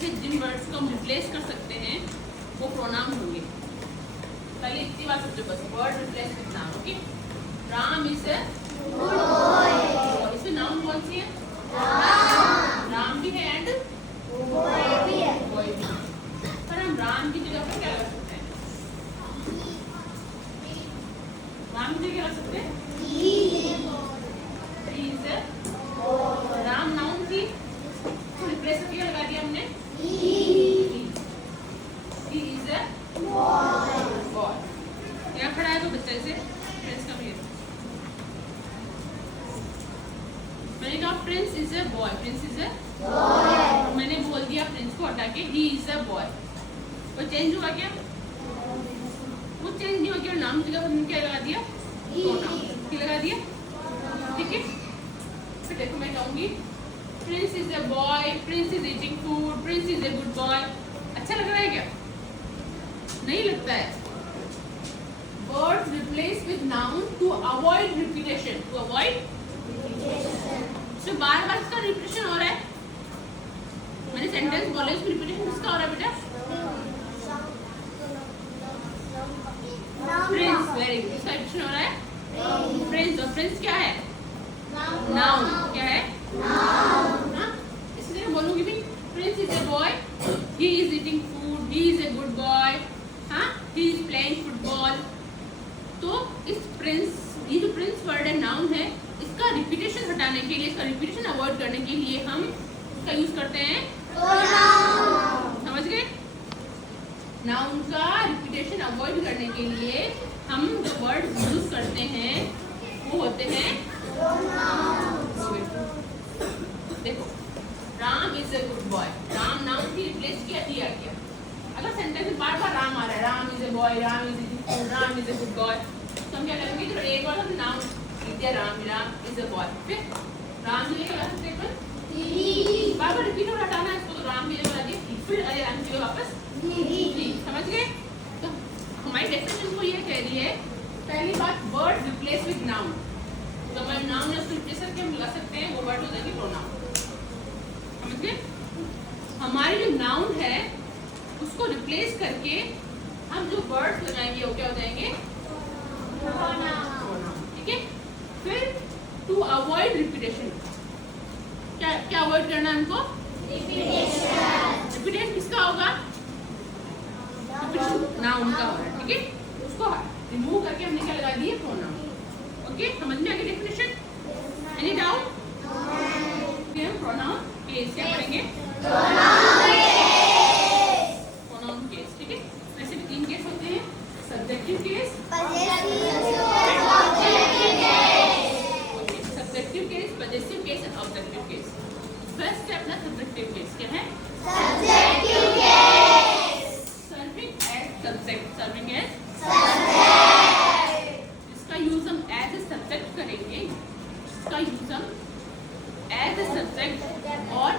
से जिन वर्ड्स को हम रिप्लेस कर सकते हैं वो प्रोनाउन होंगे। पहले इतनी बात समझो बस, word replace with noun. Okay, Ram is a boy. इसमें नाउन कौन सी है? राम भी है एंड बॉय भी है। पर हम राम की जगह पर क्या कर सकते हैं? राम की जगह क्या कर सकते हैं? He is a Ram noun थी तो रिप्लेस करके लगा दिया हमने he is a boy। यहाँ खड़ा है तो बच्चे से प्रिंस का भी मैंने कहा Prince is a boy, Prince is a boy. मैंने बोल दिया प्रिंस को हटा के ही इज अ बॉय। वो चेंज हुआ क्या? वो चेंज नहीं हुआ क्या? नाम की जगह हमने क्या लगा दिया? क्या लगा दिया? ठीक है, फिर देखो मैं कहूँगी Prince is a boy, Prince is eating food, Prince is a good boy. अच्छा लग रहा है क्या? नहीं लगता है। Words replace with noun to avoid repetition, to avoid तो बार बार इसका रिपीटेशन हो रहा है। मैंने सेंटेंस बोले उसमें रिपीटेशन किसका हो रहा है बेटा? Prince, very good. इसका रिपीटेशन हो रहा है प्रिंस, और प्रिंस क्या है? नाउन। क्या है? नाउन। हाँ, इसलिए मैं बोलूंगी भी Prince is a boy, he is eating food, he is a good boy, हाँ, ही इज प्लेइंग फुटबॉल। तो इस प्रिंस, ये जो प्रिंस वर्ड है नाउन है, इसका रिपीटेशन हटाने के लिए, इसका रिपीटेशन अवॉइड करने के लिए हम इसका यूज करते हैं प्रोनाउन। समझ गए? नाउन का रिपीटेशन अवॉइड करने के लिए हम जो वर्ड यूज करते हैं वो होते हैं प्रोनाउन। देखो, Ram is a good boy, Ram noun की रिप्लेस किया, ही आ गया। अगर सेंटेंस में बार बार राम आ रहा है, Ram is a boy, Ram is Ram is a good boy, तो हम क्या करेंगे? तो एक बार हम नाउन लिख दिया Ram, Ram is a boy, फिर राम की जगह सकते हैं बार बार रिपीट और हटाना है इसको, तो राम की जगह दिया, फिर अरे राम की जगह वापस ही। समझ गए? तो हमारी डेफिनेशन को ये कह रही है, पहली बात वर्ड रिप्लेस विद नाउन। तो हमारे नाउन या रिप्लेस करके हम लगा सकते हैं, वो वर्ड हो जाएंगे प्रोनाउन। समझ गए? हमारी जो नाउन है उसको रिप्लेस करके हम जो वर्ड्स लगाएंगे वो क्या हो जाएंगे? प्रोनाउन। ठीक है, फिर टू अवॉइड रिपीटेशन, क्या क्या अवॉइड करना है हमको? रिपीटेशन किसका होगा? रिपीटेशन नाउन का होगा। ठीक है, उसको रिमूव करके हमने क्या लगा दिए? प्रोनाउन। ओके, समझ में आ गई डेफिनेशन? Any doubt? हम प्रोनाउन केस क्या पढ़ेंगे? Pronoun case. ठीक है, वैसे भी 3 केस होते हैं, subjective case, subjective case, possessive case और ऑब्जेक्टिव केस। फर्स्ट है अपना सब्जेक्टिव केस। क्या है? Subjective case. Serving as subject, serving as subject. इसका यूज हम एज ए सब्जेक्ट करेंगे, इसका यूज हम एज ए सब्जेक्ट और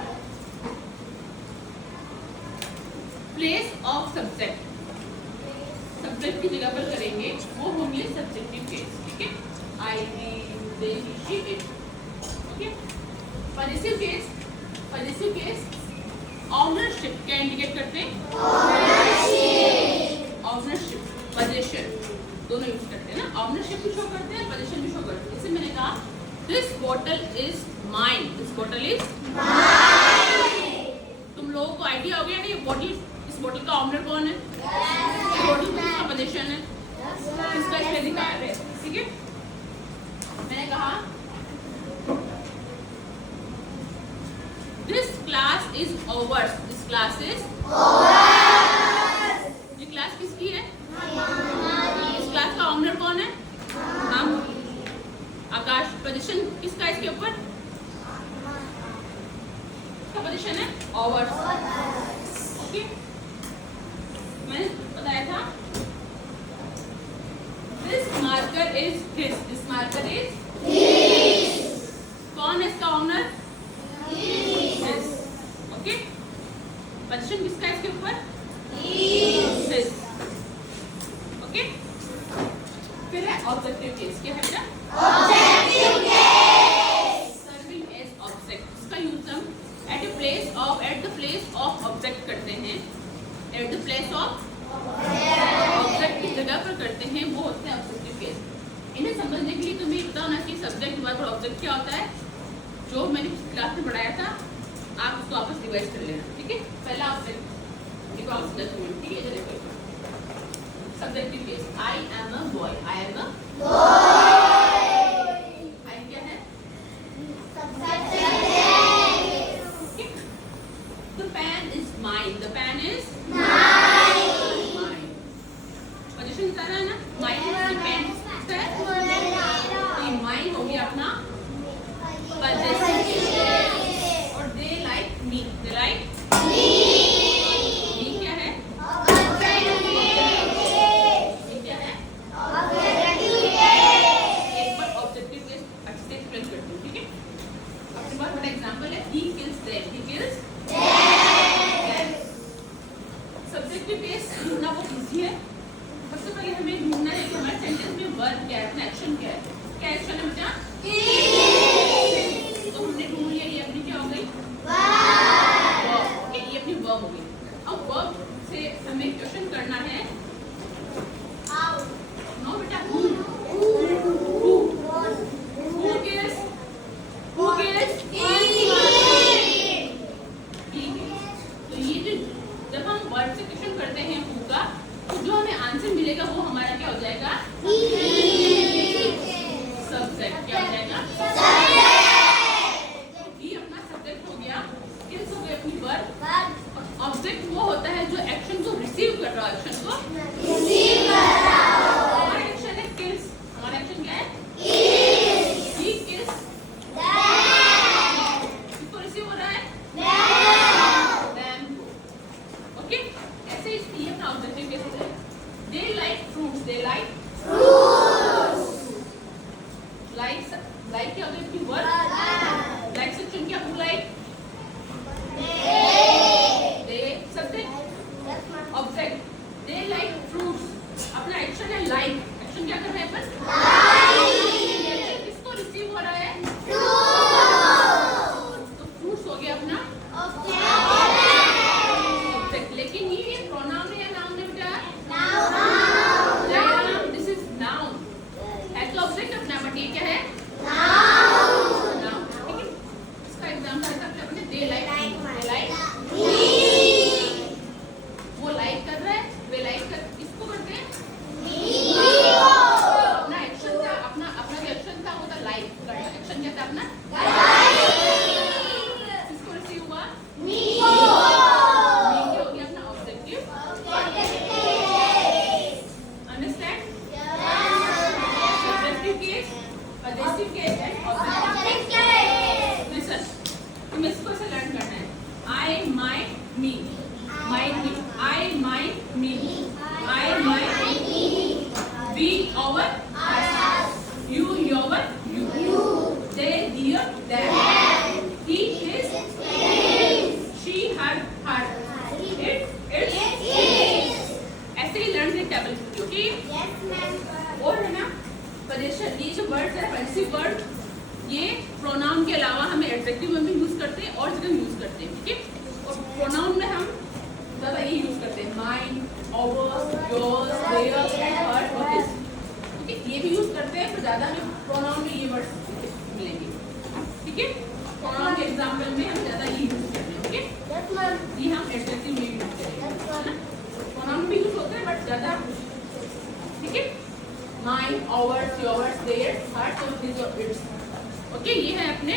प्लेस ऑफ सब्जेक्ट, सब्जेक्ट की जगह पर करेंगे, वो होंगे सब्जेक्टिव केस। ठीक है, I, they, she, it. Okay, possessive case, possessive case ownership क्या इंडिकेट करते हैं? ऑनरशिप, पोजीशन दोनों यूज करते हैं ना। ऑनरशिप भी शो करते हैं, पोजीशन भी शो करते हैं। जैसे मैंने कहा this bottle is mine, this bottle is mine. तुम लोगों को आइडिया हो गया नहीं बॉटल, इस बॉटल का ऑनर कौन है? बॉटल का पोजीशन है, इसका इसमें दिखा रहे हैं। ठीक है, मैंने कहा this class is over, this class is over. ये क्लास किसकी है? इस क्लास का ऑनर कौन है? हम। आकाश, पोजीशन किसका इसके ऊपर? इसका पोजीशन है ओवर। ओके, मैंने बताया था this marker is his, this marker is his. कौन है इसका ऑनर? हिज। ओके, पोजीशन किसका इसके ऊपर? हिज। ओके, फिर है ऑब्जेक्टिव केस। क्या है बेटा? Objective case. Serving as object, इसका यूज हम at the place of object at the place of object की जगह पर करते हैं वो होते हैं ऑब्जेक्टिव केस। इन्हें समझने के लिए तुम्हें पता होना चाहिए सब्जेक्ट वर्ब और ऑब्जेक्ट क्या होता है। जो मैंने क्लास में पढ़ाया था आप उसको वापस रिवाइज कर लेना, ठीक है। पहला ऑब्जेक्ट देखो, आप 10 मिनट, ठीक है। देखो subjective case, I am a boy, I am a boy. I क्या है? The pen is mine. The pen is mine. Position बता रहा है ना, mine is pen है, ये mine हो गया अपना possessive case। और they like me, they like me क्या है? ये क्या है? एक बार ऑब्जेक्टिव केस अच्छे से एक्सप्लेन करती हूँ, ठीक है। अपने पास बड़ा एग्जांपल है, he kills them, he kills subjective case ढूंढना बहुत इजी है। सबसे पहले हमें ढूंढना है कि हमारे सेंटेंस में वर्ब क्या है, अपना एक्शन क्या है। क्या एक्शन है बच्चा? तो हमने ढूंढ लिया, ये अपनी क्या हो गई? वर्ब। ओके, ये अपनी वर्ब हो गई। अब वर्ब से हमें क्वेश्चन करना है, नो बेटा, हु kills तो ये जो जब हम वर्ड से क्वेश्चन करते हैं हु का, तो जो हमें आंसर मिलेगा वो हमारा क्या हो जाएगा? सब्जेक्ट। क्या हो जाएगा? ये अपना सब्जेक्ट हो गया, किल्स हो गई अपनी वर्ब। ऑब्जेक्ट वो होता है जो एक्शन को रिसीव कर रहा है, एक्शन को रिसीव कर रहा है। हमारा एक्शन है किल्स, हमारा एक्शन क्या है? ही किल्स किसको रिसीव हो रहा है? ऑब्जेक्टिव केसेस है। They like fruits, they like fruits। like क्या होता है इसकी वर्ब? like से चुन क्या who like? they subject object they like fruits। अपना एक्शन है like, एक्शन क्या कर रहे हैं अपन? एक्शन किसको रिसीव हो रहा है? तो फ्रूट्स हो गया अपना ऑब्जेक्ट। लेकिन ये प्रोनाउन है या नाउन है बेटा? नाउन। दिस इज नाउन, है तो ऑब्जेक्ट अपना, बट ये क्या है? नाउन। ठीक है, इसका एग्जांपल है सबसे अपने दे लाइक, दे लाइक वो लाइक कर रहा है, वे लाइक कर किसको करते हैं? अपना एक्शन था, अपना जो एक्शन था वो था लाइक करना। एक्शन क्या था अपना? किसको रिसीव हुआ? और है ना पोजीशन, ये जो वर्ड्स है पोजेसिव वर्ड, ये प्रोनाउन के अलावा हमें एडजेक्टिव में भी यूज करते हैं और जगह यूज करते हैं, ठीक है। और प्रोनाउन में हम ज्यादा ये यूज करते हैं, माइन, आवर्स, योर्स, देयर, हर और दिस, ठीक है। ये भी यूज करते हैं, पर ज्यादा हमें प्रोनाउन में ये वर्ड्स मिलेंगे, ठीक है। प्रोनाउन के एग्जांपल में हम ज्यादा ये यूज करते हैं, ओके। ये हम एडजेक्टिव में यूज करेंगे, प्रोनाउन भी यूज होते हैं बट ज्यादा, ठीक है। माइन, आवर्स, योर्स, देयर, हर और दिस और इट्स, ओके। ये है अपने